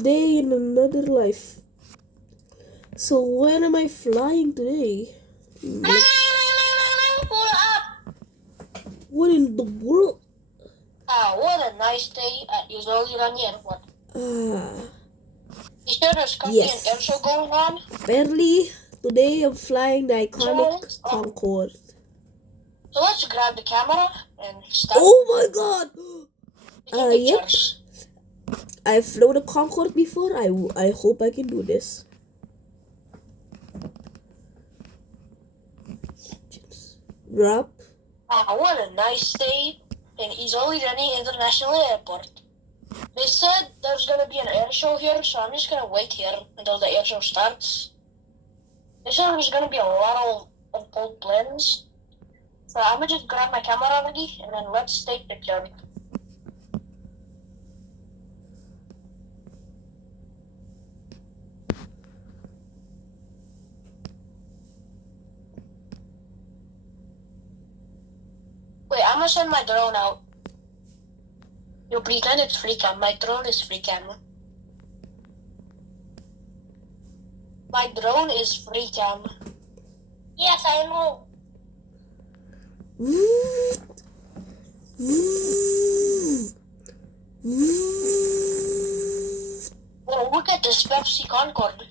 Day in another life. So when am I flying today? What in the world? What a nice day at Izoli Airport. You sure there's going to be an air show going on? Apparently, today I'm flying the iconic Concorde. So let's grab the camera and start. Oh my god! Yep. Pictures. I've flown a Concorde before. I hope I can do this. Drop. What a nice day in Izoli International Airport. They said there's going to be an air show here, so I'm just going to wait here until the air show starts. They said there's going to be a lot of old planes. So I'm going to just grab my camera already, and then let's take the picture. Wait, I'm going to send my drone out. You pretend it's free cam. My drone is free cam. My drone is free cam. Yes, I know. Oh, look at this Pepsi Concorde.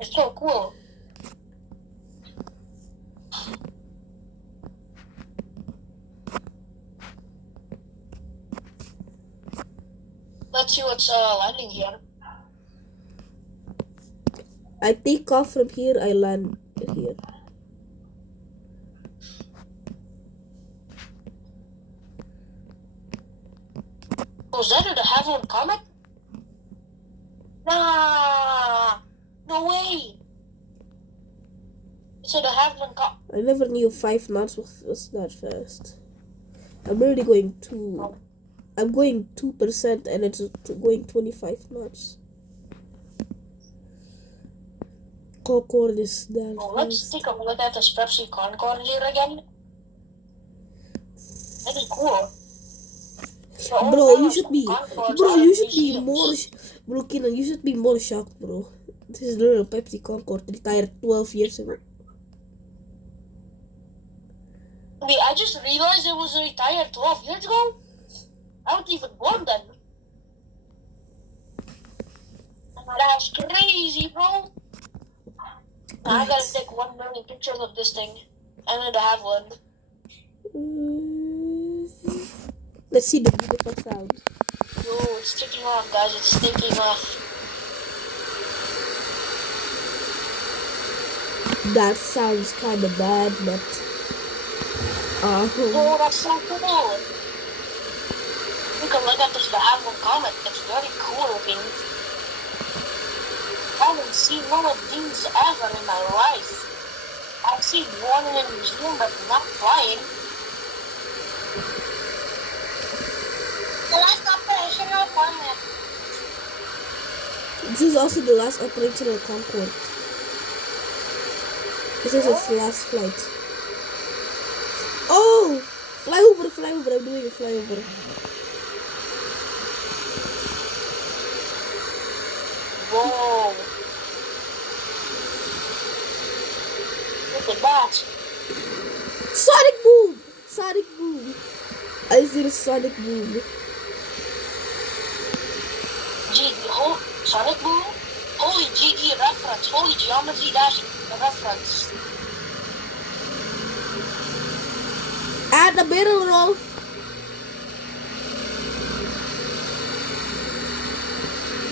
It's so cool. Let's see what's landing here. I take off from here, I land here. Oh, is that the Havilland Comet? Nah, no way. It's the Havilland Comet. I never knew 5 knots was that fast. I'm already going 2. I'm going 2% and it's going 25 knots. Concorde is that fast. Let's take a look at this Pepsi Concorde here again. Very cool. Bro, you should be more. Bro, Kenan, you should be more shocked, bro. This is the real Pepsi Concorde, retired 12 years ago. Wait, I just realized it was retired 12 years ago? I wasn't even born then. That's crazy, bro. Now I gotta take 1 million pictures of this thing. And then to have one. Let's see the beautiful sound. Yo, it's taking off, guys. It's taking off. That sounds kind of bad, but... Oh, that's so cool. You can look at this to have one comet. It's very cool looking. I haven't seen one of these ever in my life. I've seen one in a museum, but not flying. The last operational Concorde. This is also the last operational Concorde. This is its last flight. Oh! Flyover, flyover. I'm doing a flyover. Whoa. Look at that. Sonic boom! Sonic boom. I see the sonic boom. Sonic boom? Holy GD reference. Holy geometry dash reference. Add a barrel roll.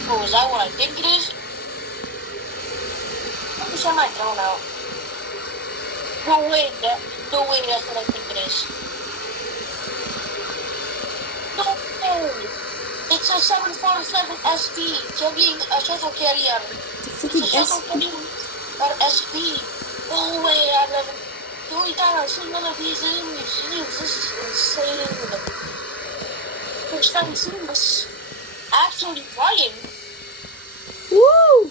Oh, is that what I think it is? Let me send my drone out. No way, that's what I think it is. No way! It's a 747 SP, carrying a shuttle carrier. It's a shuttle carrier, or SP. No way, I've never... The only time I've seen one of these in museums, this is insane. First time seeing this actually flying. Woo!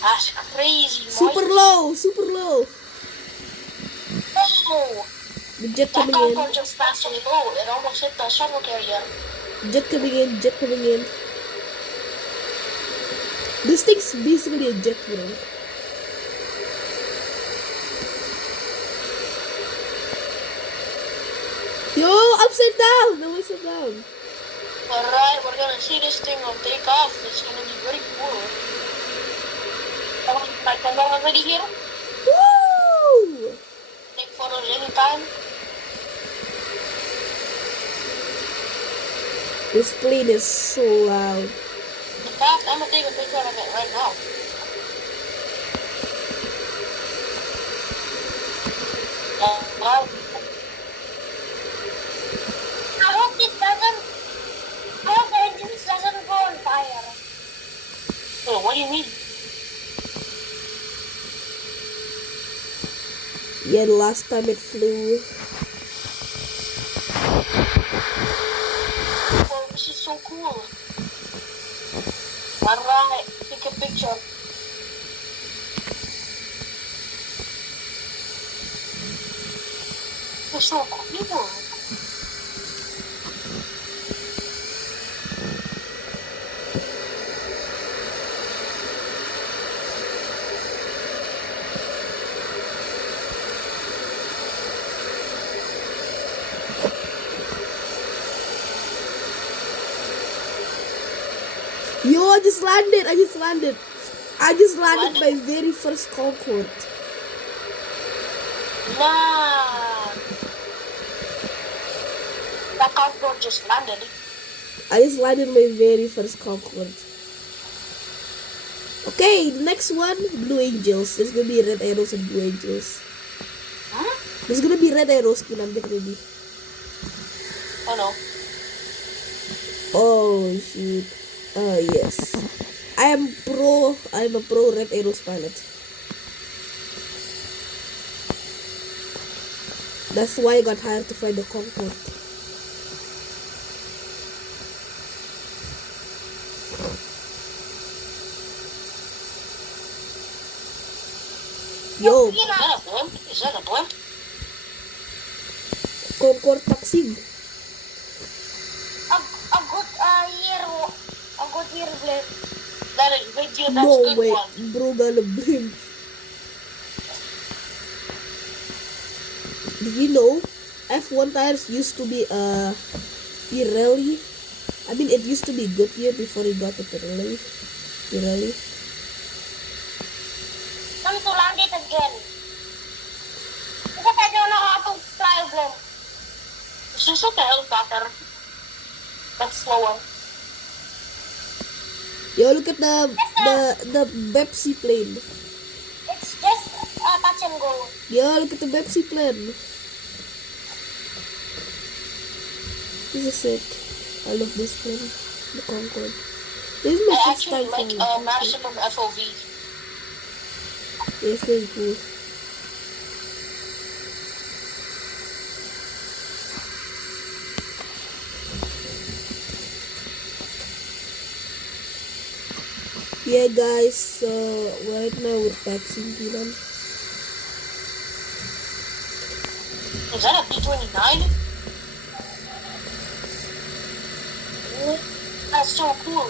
That's crazy. Super low, super low. Oh! The jet That coming in. Concorde just passed really low. It almost hit the shuttle carrier. Jet coming in, jet coming in. This thing's basically a jet, bro. Yo, upside down! No, upside down. Alright, we're gonna see this thing on take off. It's gonna be very cool. My camera already here. Woo! Take photos anytime. This plane is so loud. In fact, I'm gonna take a picture of it right now. Alright. I hope it doesn't. I hope the engines doesn't go on fire. Oh, what do you mean? Yeah, the last time it flew. Oh, this is so cool. Alright, take a picture. It's so cool. Yo, I just landed. I just landed my very first Concorde. Nah. That cardboard just landed. I just landed my very first Concorde. Okay, the next one, Blue Angels. There's gonna be red arrows and blue angels. Huh? There's gonna be red arrows, Kinan. Get ready. Oh no. Oh shoot. Yes. I'm a pro red arrows pilot. That's why I got hired to fly the Concorde. Yo, Is that a blimp? Is that a blimp? Concorde taxing. A good year blimp. That is video, that's No good way, one. bro, gonna blimp. Did you know F1 tires used to be Pirelli? I mean, it used to be Goodyear before it got to Pirelli. Time to land it again. Because I don't know how to fly a blimp. It's just like a helicopter. That's slower. Yo, look at the Pepsi plane. It's just touch and go. Yo, look at the Pepsi plane. This is sick. I love this plane, the Concorde. This is my I first actually time like flying a Concorde. maximum FOV. Yeah, it's very cool. Yeah, guys, so right now we're taxiing Kinan. Is that a B-29? That's so cool.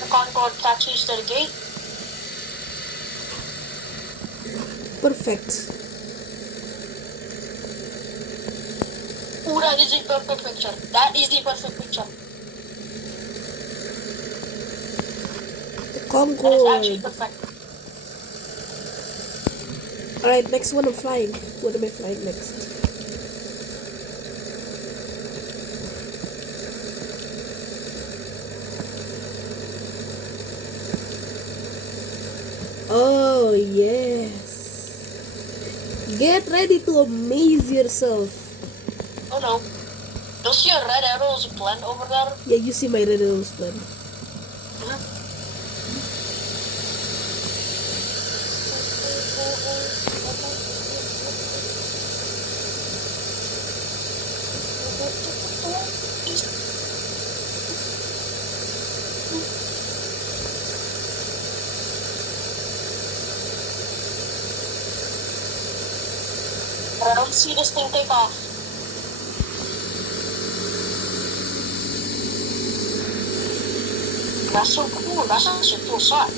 The Concorde taxis to the gate. Perfect. Oh, that is the perfect picture. That is the perfect picture. The That is actually Concorde. perfect. Alright, next one I'm flying. What am I flying next? Oh, yes. Get ready to amaze yourself. Oh no. Don't see a red arrows blend over there? Yeah, you see my red arrows plan. But I don't see this thing take off. That's so cool. That's actually a cool shot.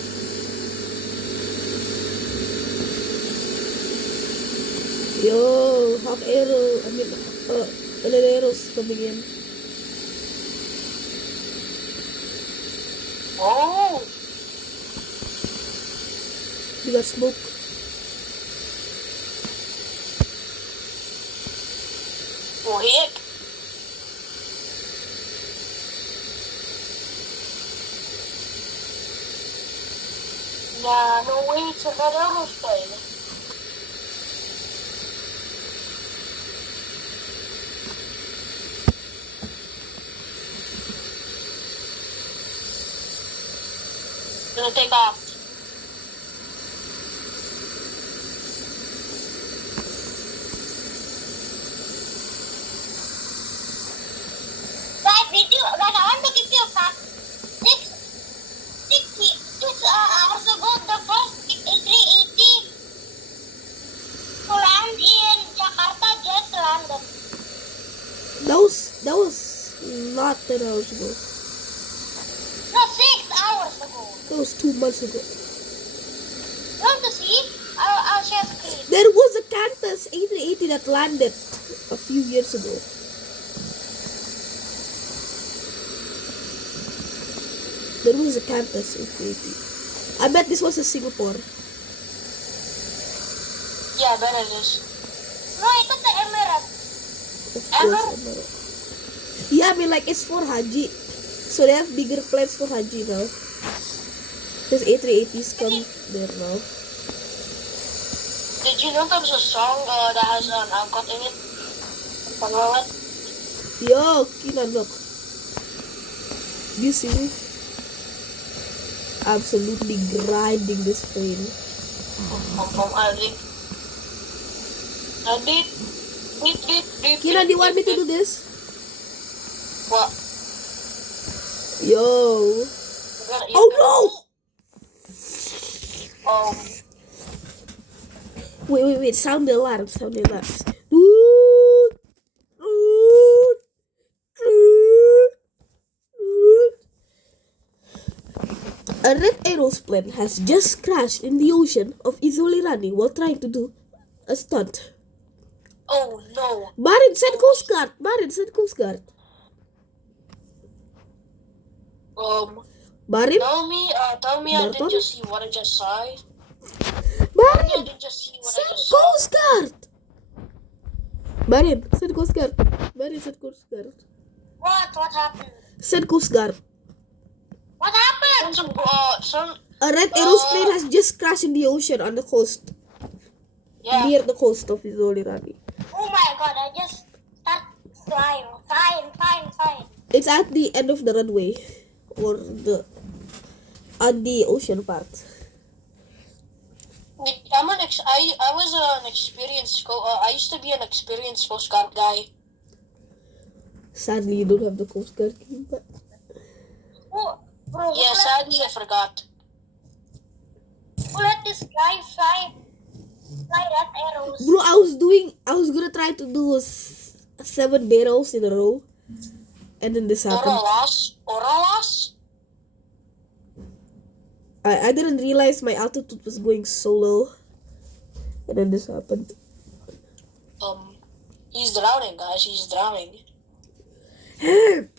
Yo, half arrow. Arrows coming in. Oh, We got smoke. oh heck. Nah, no way it's another aeroplane. Gonna take off. Guys, I want to give you a fact. 6 hours ago, the first A380 to land in Jakarta just landed. That was not 10 hours ago. No, 6 hours ago. That was 2 months ago. You want to see? I'll share screen. There was a Qantas A380 that landed a few years ago. There was a Qantas A380. I bet this was a Singapore. Yeah, I bet it is. No, itu the Emirates. Of course, Emirates. Yeah, I mean, like, it's for Haji. So they have bigger planes for Haji now. There's A380s come there now. Did you know there's a song that has an angkot in it? Pangalan? Yo, Kinan, look. You see me? Absolutely grinding this plane. Adit. Kinan, do you want me to do this? What? Yo. Oh no! Wait. Sound the alarm. Toot, toot, toot, toot. A red aeroplane has just crashed in the ocean of Izolirani while trying to do a stunt. Oh no. Marin, send Coast Guard. Marin? Tell me I didn't just see what I just saw. Marin! Didn't just see what I Send just saw. Coast Guard! Marin, send Coast Guard. Marin, send Coast Guard. What happened? Send Coast Guard. What happened? Some A red aeroplane has just crashed in the ocean on the coast. yeah. Near the coast of Izolirani. Oh my god, I just start flying. Fine. It's at the end of the runway. Or on the ocean part. I was an experienced I used to be an experienced Coast Guard guy. Sadly, you don't have the Coast Guard key, but... Oh, bro, Yeah, sadly I forgot. who let this guy fly that arrows? Bro, I was gonna try to do 7 barrels in a row. And then this happened. Orolas? I didn't realize my altitude was going so low. And then this happened. He's drowning, guys. He's drowning. Help!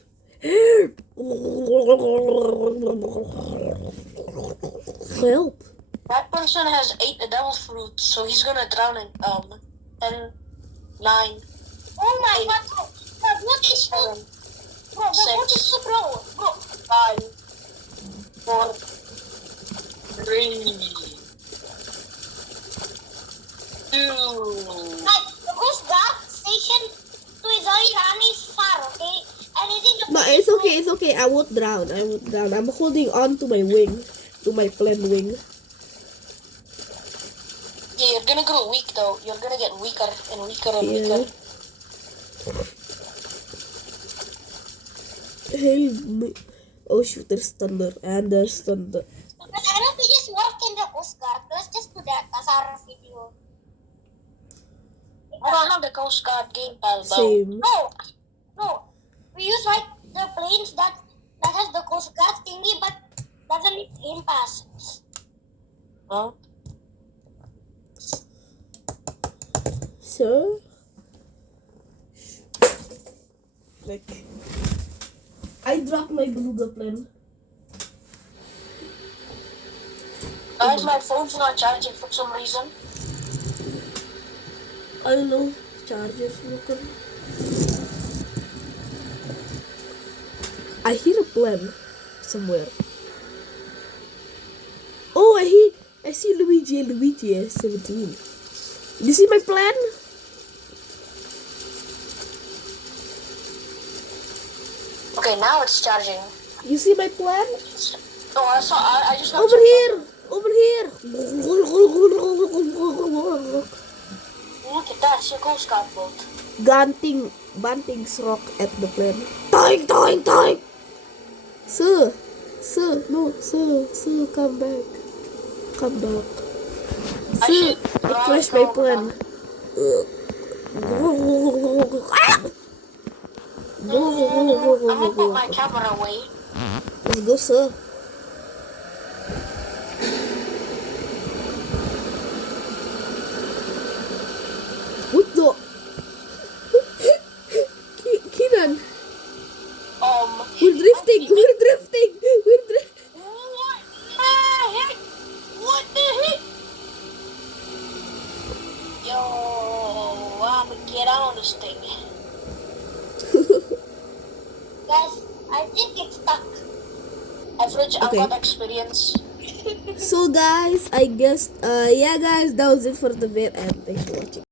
Help! That person has 8 devil fruits, so he's gonna drown in 10, 9, Oh my 8, god, bro. The boat is full. 7, Bro, the boat is 6, full, bro. 5, 4, 3, 2. Like, the Coast Guard station to Izolirani is far, okay? And I think the No, it's okay. I won't drown. I'm holding on to my wing. To my plane wing. Yeah, you're gonna grow weak though. You're gonna get weaker and weaker and Yeah. weaker. Hey, oh shoot, there's thunder. And there's thunder. But I don't think just work in the Coast Guard. Let's just do that as our video. I don't have the Coast Guard game pal though. Same. No. We use like the planes that has the Coast Guard thingy, but doesn't need Game Pass. Huh? So, like, I dropped my beluga plan. Guys, my phone's not charging for some reason. I don't know, chargers broken. I hear a plan somewhere. Oh, I see Luigi 17. You see my plan? Okay, now it's charging. You see my plan? Oh, I just got Over some- here! Over here! Look at that, it's your Coast Guard boat. Banting's rock at the plan. Toink, toink, toink! Sir, no, sir, come back. Come back. Sir, I crashed my plan. I'm gonna put my camera away. Let's go, sir. What the? Keenan, we're drifting. We're drifting. We're drifting. What the heck? What the heck? Yo, I'm gonna get out of this thing. Guys, I think it's stuck. Average, I've Okay. got experience. So guys, I guess yeah guys, that was it for the vid, and thanks for watching.